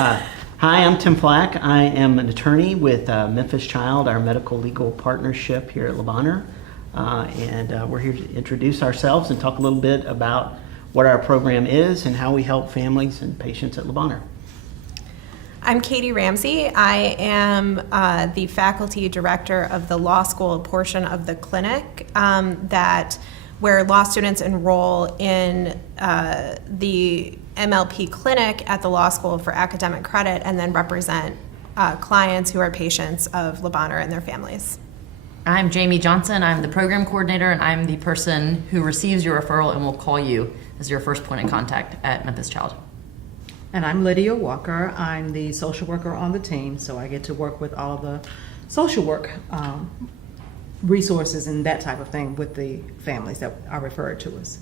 Hi, I'm Tim Flack. I am an attorney with Memphis CHiLD, our medical legal partnership here at Bonheur. And we're here to introduce ourselves and talk a little bit about what our program is and how we help families and patients at Bonheur. I'm Katie Ramsey. I am the faculty director of the law school portion of the clinic where law students enroll in the MLP clinic at the law school for academic credit and then represent clients who are patients of Bonheur and their families. I'm Jamie Johnson. I'm the program coordinator, and I'm the person who receives your referral and will call you as your first point of contact at Memphis CHiLD. And I'm Lydia Walker. I'm the social worker on the team, so I get to work with all of the social work resources and that type of thing with the families that are referred to us.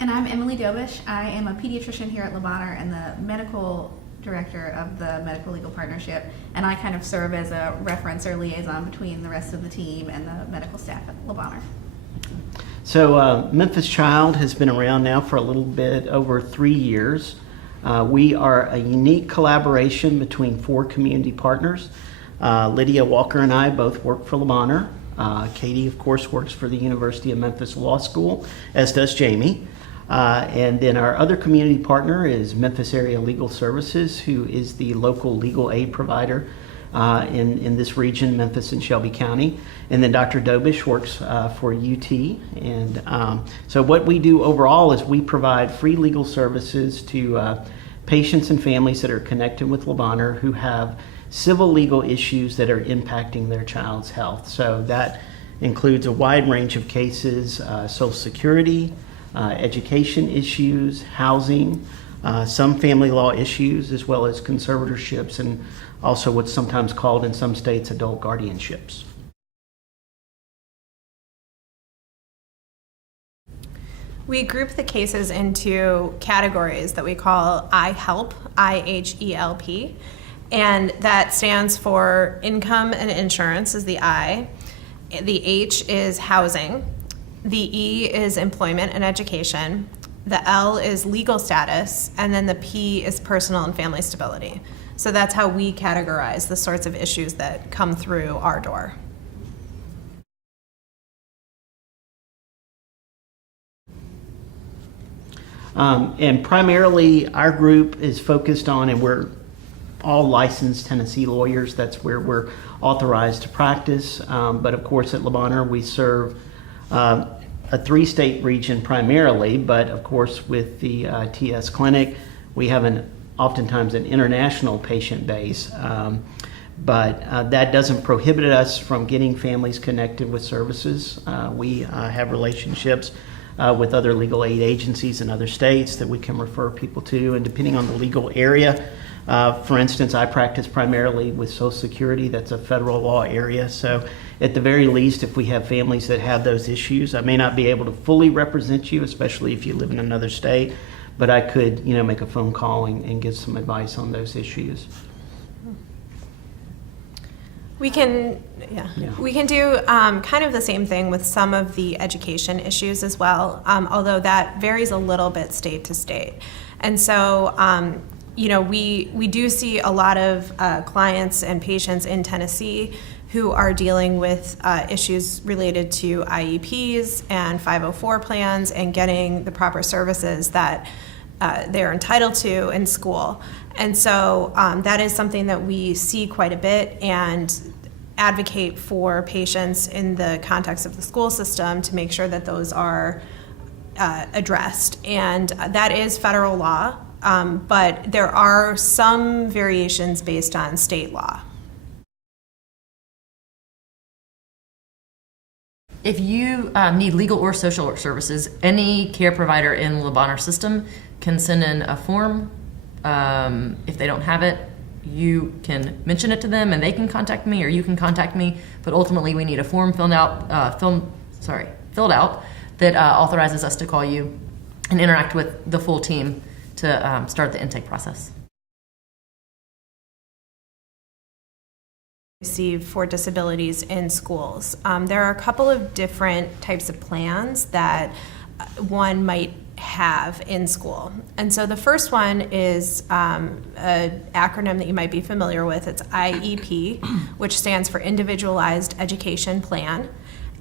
And I'm Emily Dobish. I am a pediatrician here at Bonheur and the medical director of the Medical Legal Partnership, and I kind of serve as a reference or liaison between the rest of the team and the medical staff at Bonheur. So Memphis CHiLD has been around now for a little bit over 3 years. We are a unique collaboration between 4 community partners. Lydia Walker and I both work for Bonheur. Katie, of course, works for the University of Memphis Law School, as does Jamie. And then our other community partner is Memphis Area Legal Services, who is the local legal aid provider in this region, Memphis and Shelby County. And then Dr. Dobish works for UT. And so what we do overall is we provide free legal services to patients and families that are connected with Bonheur who have civil legal issues that are impacting their child's health. So that includes a wide range of cases, Social Security, education issues, housing, some family law issues, as well as conservatorships and also what's sometimes called in some states adult guardianships. We group the cases into categories that we call IHELP, I-H-E-L-P, and that stands for income and insurance is the I, the H is housing, the E is employment and education, the L is legal status, and then the P is personal and family stability. So that's how we categorize the sorts of issues that come through our door. And primarily our group is focused on, and we're all licensed Tennessee lawyers, that's where we're authorized to practice. But of course at Bonheur we serve a 3-state region primarily, but of course with the TS clinic we have oftentimes an international patient base. But that doesn't prohibit us from getting families connected with services. We have relationships with other legal aid agencies in other states that we can refer people to, and depending on the legal area. For instance, I practice primarily with Social Security. That's a federal law area. So at the very least, if we have families that have those issues, I may not be able to fully represent you, especially if you live in another state, but I could, make a phone call and give some advice on those issues. We can do kind of the same thing with some of the education issues as well, although that varies a little bit state to state. And so, we do see a lot of clients and patients in Tennessee who are dealing with issues related to IEPs and 504 plans and getting the proper services that they're entitled to in school. And so that is something that we see quite a bit and advocate for patients in the context of the school system to make sure that those are addressed. And that is federal law, but there are some variations based on state law. If you need legal or social work services, any care provider in the Bonheur system can send in a form. If they don't have it, you can mention it to them and they can contact me, or you can contact me. But ultimately, we need a form filled out that authorizes us to call you and interact with the full team to start the intake process. Receive for disabilities in schools. There are a couple of different types of plans that one might have in school. And so the first one is an acronym that you might be familiar with. It's IEP, which stands for Individualized Education Plan.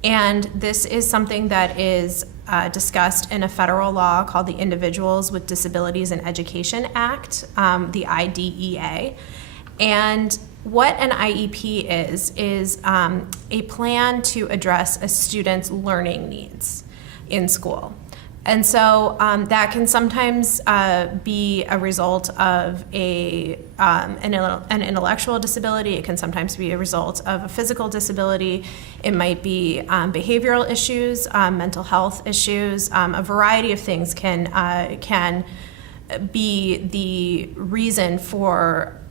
And this is something that is discussed in a federal law called the Individuals with Disabilities in Education Act, the IDEA. And what an IEP is a plan to address a student's learning needs in school. And so that can sometimes be a result of an intellectual disability. It can sometimes be a result of a physical disability. It might be behavioral issues, mental health issues. A variety of things can be the reason for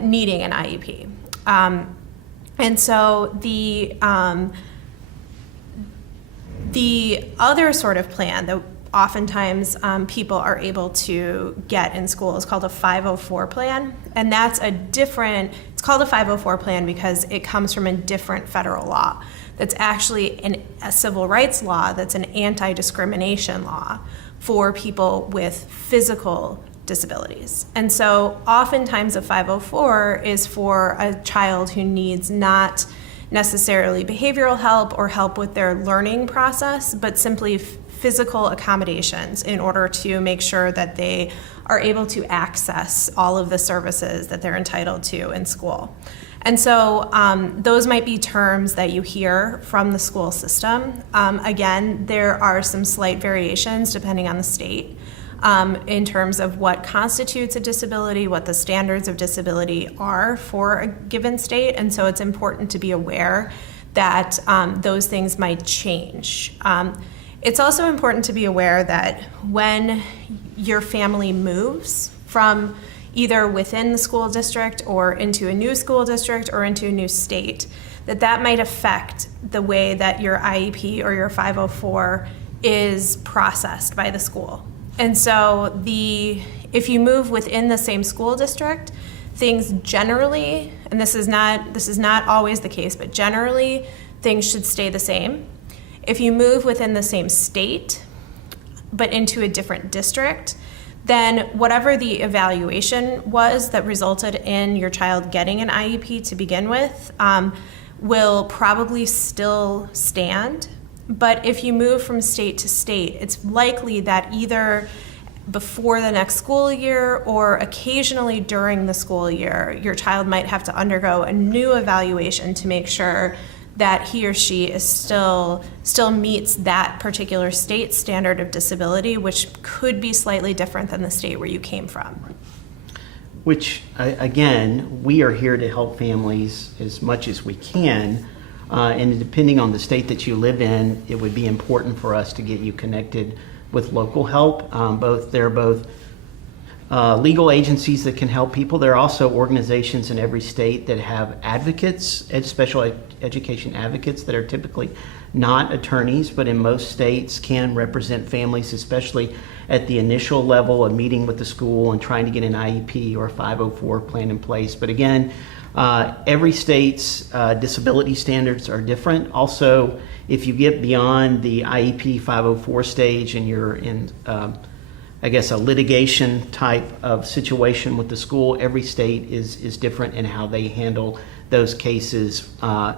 needing an IEP. And so the other sort of plan that oftentimes people are able to get in school is called a 504 plan. And that's it's called a 504 plan because it comes from a different federal law. That's actually a civil rights law that's an anti-discrimination law for people with physical disabilities. And so oftentimes a 504 is for a child who needs not necessarily behavioral help or help with their learning process, but simply physical accommodations in order to make sure that they are able to access all of the services that they're entitled to in school. And so those might be terms that you hear from the school system. Again, there are some slight variations depending on the state in terms of what constitutes a disability, what the standards of disability are for a given state. And so it's important to be aware that those things might change. It's also important to be aware that when your family moves from either within the school district or into a new school district or into a new state, that might affect the way that your IEP or your 504 is processed by the school. And so if you move within the same school district, things generally, and this is not always the case, but generally things should stay the same. If you move within the same state, but into a different district, then whatever the evaluation was that resulted in your child getting an IEP to begin with will probably still stand. But if you move from state to state, it's likely that either before the next school year or occasionally during the school year, your child might have to undergo a new evaluation to make sure that he or she is still meets that particular state standard of disability, which could be slightly different than the state where you came from. Which, again, we are here to help families as much as we can. And depending on the state that you live in, it would be important for us to get you connected with local help. There are both legal agencies that can help people. There are also organizations in every state that have advocates, special education advocates that are typically not attorneys, but in most states can represent families, especially at the initial level of meeting with the school and trying to get an IEP or a 504 plan in place. But again, every state's disability standards are different. Also, if you get beyond the IEP 504 stage and you're in, I guess, a litigation type of situation with the school, every state is different in how they handle those cases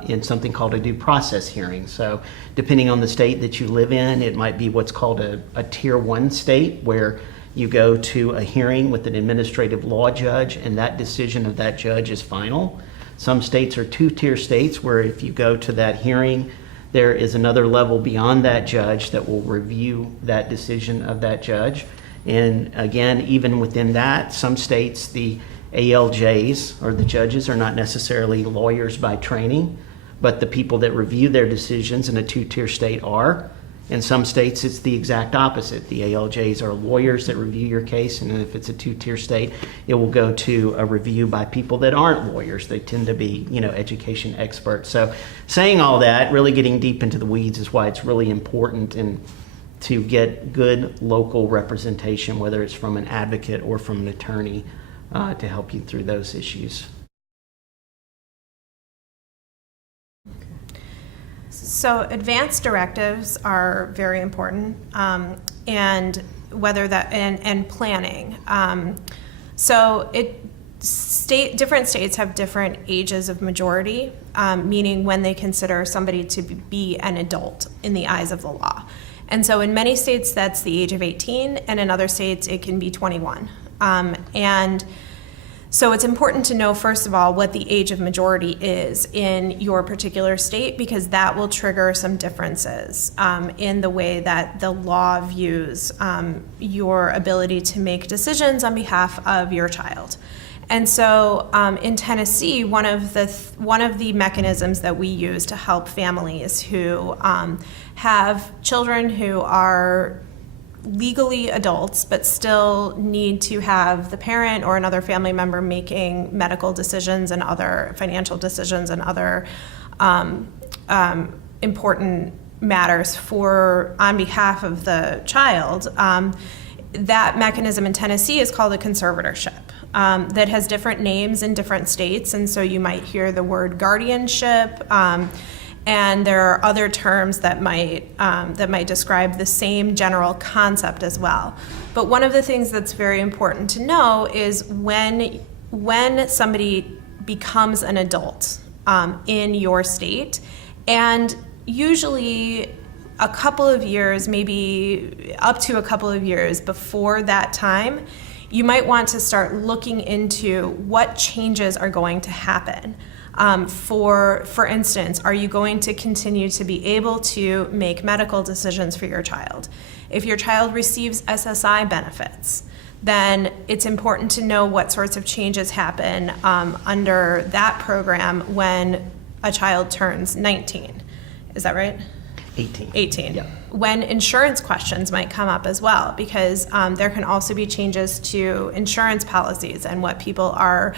in something called a due process hearing. So depending on the state that you live in, it might be what's called a tier 1 state, where you go to a hearing with an administrative law judge, and that decision of that judge is final. Some states are 2-tier states, where if you go to that hearing, there is another level beyond that judge that will review that decision of that judge. And again, even within that, some states, the ALJs, or the judges, are not necessarily lawyers by training, but the people that review their decisions in a 2-tier state are. In some states, it's the exact opposite. The ALJs are lawyers that review your case, and if it's a 2-tier state, it will go to a review by people that aren't lawyers. They tend to be, education experts. So saying all that, really getting deep into the weeds, is why it's really important to get good local representation, whether it's from an advocate or from an attorney, to help you through those issues. So advanced directives are very important, and whether that and planning. So different states have different ages of majority, meaning when they consider somebody to be an adult in the eyes of the law. And so in many states, that's the age of 18, and in other states, it can be 21. And so it's important to know, first of all, what the age of majority is in your particular state, because that will trigger some differences in the way that the law views your ability to make decisions on behalf of your child. And so in Tennessee, one of the mechanisms that we use to help families who have children who are legally adults but still need to have the parent or another family member making medical decisions and other financial decisions and other important matters on behalf of the child, that mechanism in Tennessee is called a conservatorship. That has different names in different states, and so you might hear the word guardianship, and there are other terms that might describe the same general concept as well. But one of the things that's very important to know is when somebody becomes an adult in your state, and usually a couple of years, maybe up to a couple of years before that time, you might want to start looking into what changes are going to happen. For instance, are you going to continue to be able to make medical decisions for your child? If your child receives SSI benefits, then it's important to know what sorts of changes happen under that program when a child turns 19. Is that right? 18. Yeah. When insurance questions might come up as well, because there can also be changes to insurance policies and what people are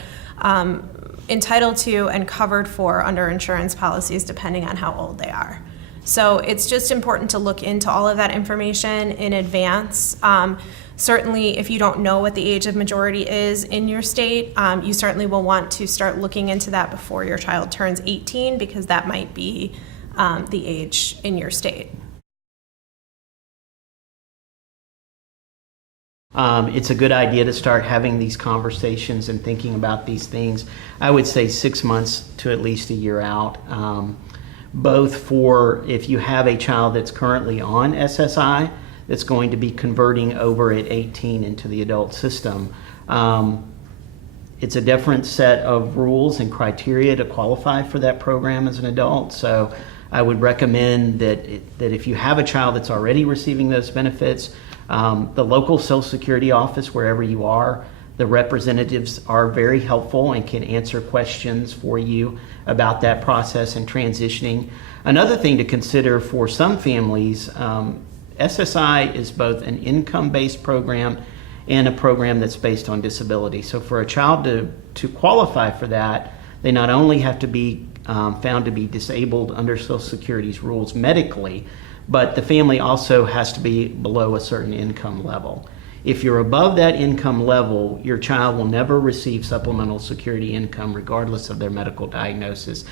entitled to and covered for under insurance policies depending on how old they are. So it's just important to look into all of that information in advance. Certainly, if you don't know what the age of majority is in your state, you certainly will want to start looking into that before your child turns 18, because that might be the age in your state. It's a good idea to start having these conversations and thinking about these things. I would say 6 months to at least a year out, both for if you have a child that's currently on SSI that's going to be converting over at 18 into the adult system. It's a different set of rules and criteria to qualify for that program as an adult. So I would recommend that if you have a child that's already receiving those benefits, the local Social Security office, wherever you are, the representatives are very helpful and can answer questions for you about that process and transitioning. Another thing to consider for some families, SSI is both an income-based program and a program that's based on disability. So for a child to qualify for that, they not only have to be found to be disabled under Social Security's rules medically, but the family also has to be below a certain income level. If you're above that income level, your child will never receive supplemental security income regardless of their medical diagnosis.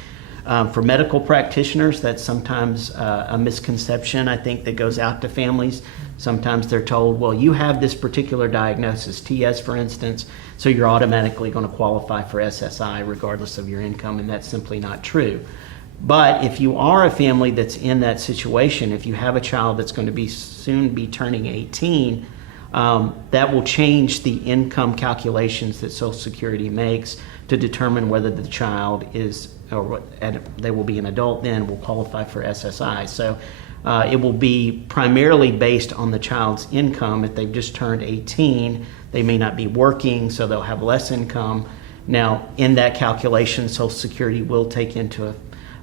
For medical practitioners, that's sometimes a misconception, I think, that goes out to families. Sometimes they're told, well, you have this particular diagnosis, TS for instance, so you're automatically going to qualify for SSI regardless of your income, and that's simply not true. But if you are a family that's in that situation, if you have a child that's going to soon be turning 18, that will change the income calculations that Social Security makes to determine whether the child is, or they will be an adult then, will qualify for SSI. So it will be primarily based on the child's income. If they've just turned 18, they may not be working, so they'll have less income. Now, in that calculation, Social Security will take into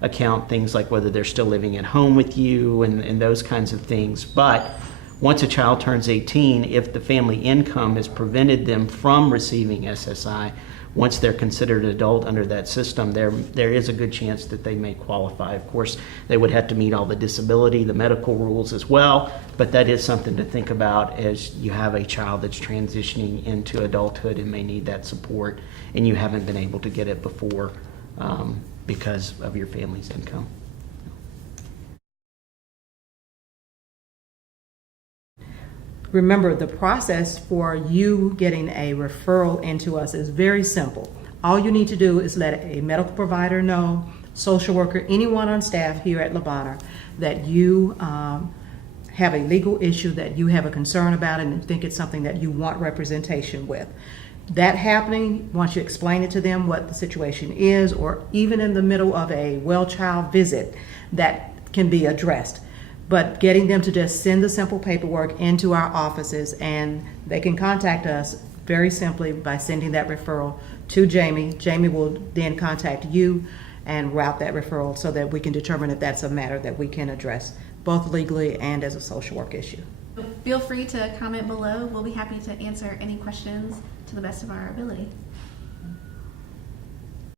account things like whether they're still living at home with you and those kinds of things. But once a child turns 18, if the family income has prevented them from receiving SSI, once they're considered adult under that system, there is a good chance that they may qualify. Of course, they would have to meet all the disability, the medical rules as well, but that is something to think about as you have a child that's transitioning into adulthood and may need that support, and you haven't been able to get it before because of your family's income. Remember, the process for you getting a referral into us is very simple. All you need to do is let a medical provider know, social worker, anyone on staff here at Le Bonheur, that you have a legal issue that you have a concern about and think it's something that you want representation with. That happening, once you explain it to them what the situation is, or even in the middle of a well-child visit, that can be addressed. But getting them to just send the simple paperwork into our offices, and they can contact us very simply by sending that referral to Jamie. Jamie will then contact you and route that referral so that we can determine if that's a matter that we can address, both legally and as a social work issue. Feel free to comment below. We'll be happy to answer any questions to the best of our ability.